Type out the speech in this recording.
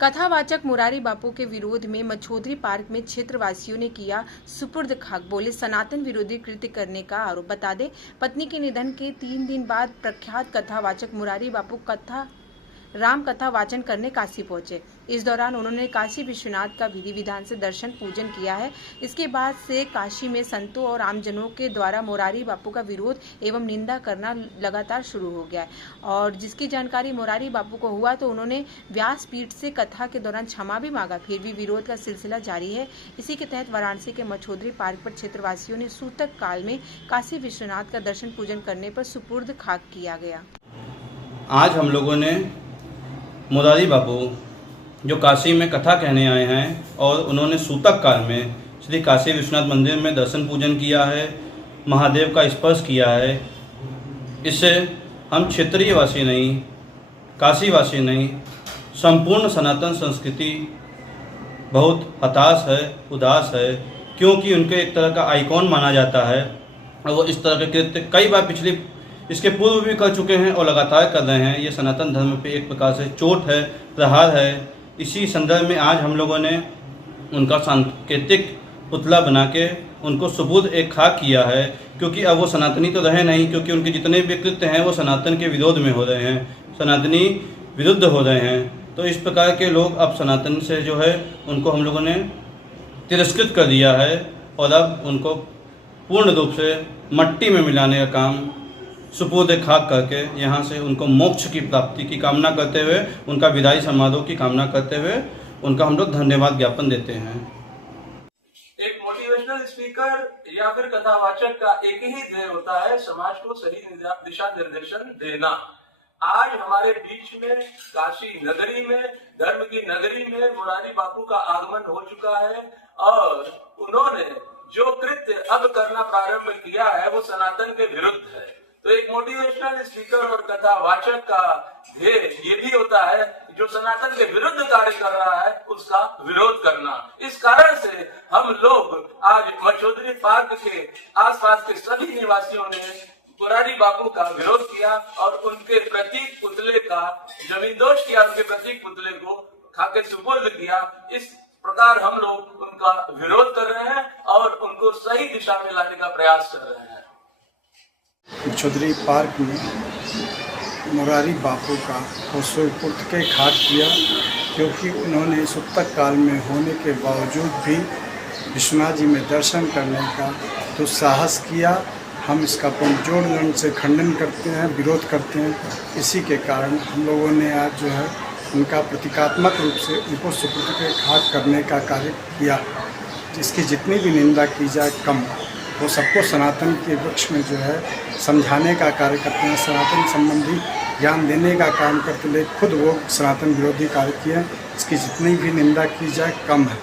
कथावाचक मुरारी बापू के विरोध में मछोदरी पार्क में क्षेत्रवासियों ने किया सुपुर्द खाक। बोले सनातन विरोधी कृत्य करने का आरोप। बता दें, पत्नी के निधन के 3 दिन बाद प्रख्यात कथावाचक मुरारी बापू राम कथा वाचन करने काशी पहुंचे। इस दौरान उन्होंने काशी विश्वनाथ का विधि विधान से दर्शन पूजन किया है। इसके बाद से काशी में संतों और आमजनों के द्वारा मुरारी बापू का विरोध एवं निंदा करना लगातार शुरू हो गया है। और जिसकी जानकारी मुरारी बापू को हुआ तो उन्होंने व्यासपीठ से कथा के दौरान क्षमा भी मांगा। फिर भी विरोध का सिलसिला जारी है। इसी के तहत वाराणसी के मछोदरी पार्क पर क्षेत्रवासियों ने सूतक काल में काशी विश्वनाथ का दर्शन पूजन करने पर सुपुर्द खाक किया गया। आज हम लोगों ने मुरारी बापू जो काशी में कथा कहने आए हैं और उन्होंने सूतक काल में श्री काशी विश्वनाथ मंदिर में दर्शन पूजन किया है, महादेव का स्पर्श किया है। इससे हम क्षेत्रीय वासी नहीं, काशी वासी नहीं, संपूर्ण सनातन संस्कृति बहुत हताश है, उदास है, क्योंकि उनके एक तरह का आइकॉन माना जाता है और वो इस तरह के कृत्य कई बार इसके पूर्व भी कर चुके हैं और लगातार कर रहे हैं। ये सनातन धर्म पे एक प्रकार से चोट है, प्रहार है। इसी संदर्भ में आज हम लोगों ने उनका सांकेतिक पुतला बना के उनको सुपुर्द एक खाक किया है, क्योंकि अब वो सनातनी तो रहे नहीं, क्योंकि उनके जितने भी कृत्य हैं वो सनातन के विरोध में हो रहे हैं, सनातनी विरुद्ध हो रहे हैं। तो इस प्रकार के लोग अब सनातन से जो है उनको हम लोगों ने तिरस्कृत कर दिया है और अब उनको पूर्ण रूप से मट्टी में मिलाने का काम सुपुर्द खाक करके यहाँ से उनको मोक्ष की प्राप्ति की कामना करते हुए, उनका विदाई समारोह की कामना करते हुए उनका हम लोग धन्यवाद ज्ञापन देते हैं। एक मोटिवेशनल स्पीकर या फिर कथावाचक का एक ही ध्येय होता है, समाज को सही दिशा निर्देशन देना। आज हमारे बीच में काशी नगरी में, धर्म की नगरी में मुरारी बापू का आगमन हो चुका है और उन्होंने जो कृत्य अब करना प्रारंभ किया है वो सनातन के विरुद्ध है। तो एक मोटिवेशनल स्पीकर और कथावाचक का ध्येय ये भी होता है जो सनातन के विरुद्ध कार्य कर रहा है उसका विरोध करना। इस कारण से हम लोग आज मछोदरी पार्क के आसपास के सभी निवासियों ने मुरारी बापू का विरोध किया और उनके प्रतीक पुतले का जमींदोज किया, उनके प्रतीक पुतले को खाके सुपुर्द किया। इस प्रकार हम लोग उनका विरोध कर रहे हैं और उनको सही दिशा में लाने का प्रयास कर रहे हैं। मछोदरी पार्क में मुरारी बापू का सुपुर्द के खाक किया, क्योंकि उन्होंने सूतक काल में होने के बावजूद भी विश्वनाथ जी में दर्शन करने का दुस्साहस किया। हम इसका पुरजोर से खंडन करते हैं, विरोध करते हैं। इसी के कारण हम लोगों ने आज जो है उनका प्रतीकात्मक रूप से उनको सुपुर्द के खाक करने का कार्य किया। इसकी जितनी भी निंदा की जाए कम। वो सबको सनातन के वृक्ष में जो है समझाने का कार्य करते हैं, सनातन संबंधी ज्ञान देने का काम करते, लेकिन खुद वो सनातन विरोधी कार्य किए। इसकी जितनी भी निंदा की जाए कम है।